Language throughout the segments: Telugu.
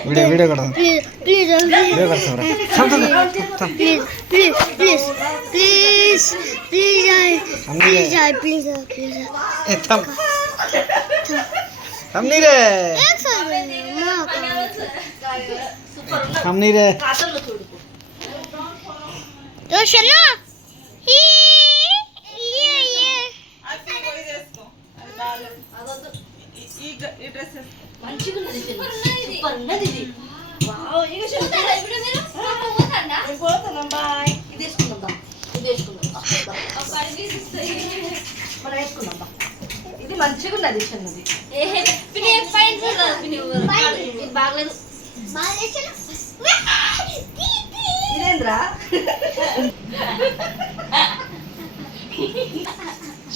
వీడియో కూడా ప్లీజ్ వీడియో కడతారా please please please please please please हमनी रे हमनी रे तो चलो ఇది మంచిగా ఉన్నది చిన్నది బాగలేదు ఇదేంద్రా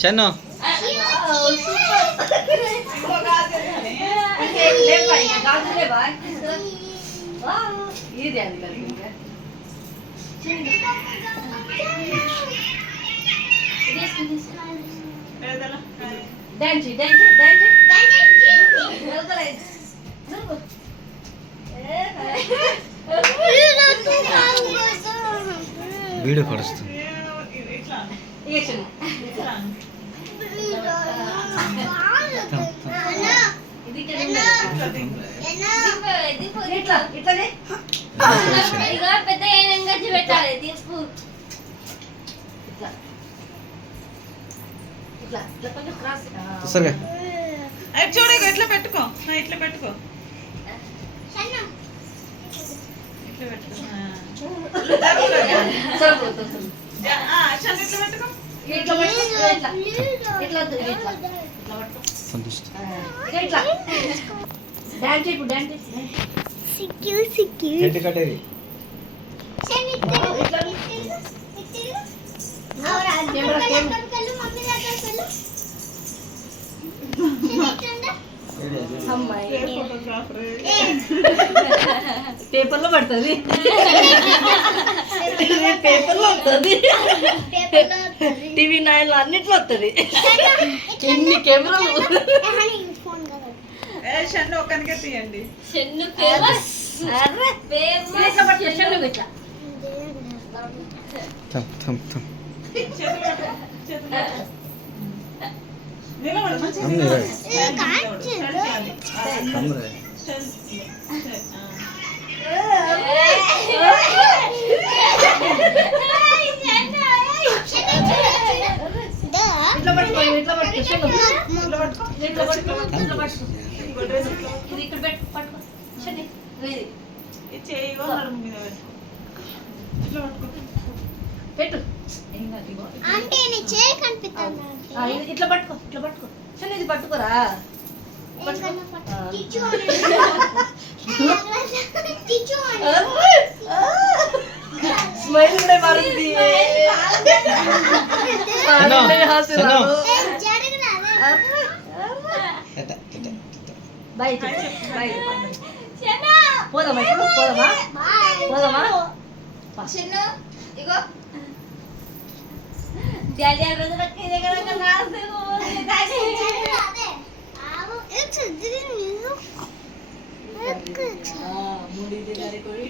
షన్ను ఇది అది డాన్స్ డాన్స్ డాన్స్ వీడియో కొడుస్తుంది పెద్ద పెట్టాలి తీసుకు సరే చూడు ఇట్లా పెట్టుకో ఇట్లా పెట్టుకో ఇట్లా పెట్టుకో హెడ్ కట్టేది పేపర్లో పడుతుంది పేపర్లో వస్తుంది టీవీ 9 అన్నిట్లో వస్తుంది ఎన్ని కెమెరాలు షన్ను ఒక్కనికే తీయండి हमनी रे हम रे ఇట్లా పట్టుకో ఇట్లా పట్టుకో ఇట్లా పట్టుకో ఇది ఇక్కడ పట్టుకో షని వేది ఈ చేయిగో నడుము మీద ఇట్లా పట్టుకో పెట్టు అంటే నీ చేయి కనిపిస్తుంది ఇట్లా పట్టుకో షని ఇది పట్టుకోరా స్మైల్ కూడా మారింది బాయ్ బాయ్ పోదామా పోదామా చిన్ను ఇగో డాడీ ఆ రోజు నాకు ఇదే కదా నాసే డాడీ అదే ఆవు ఎక్స్ దిని న్యూ ఎక్స్ ముడి దిగారి కొడి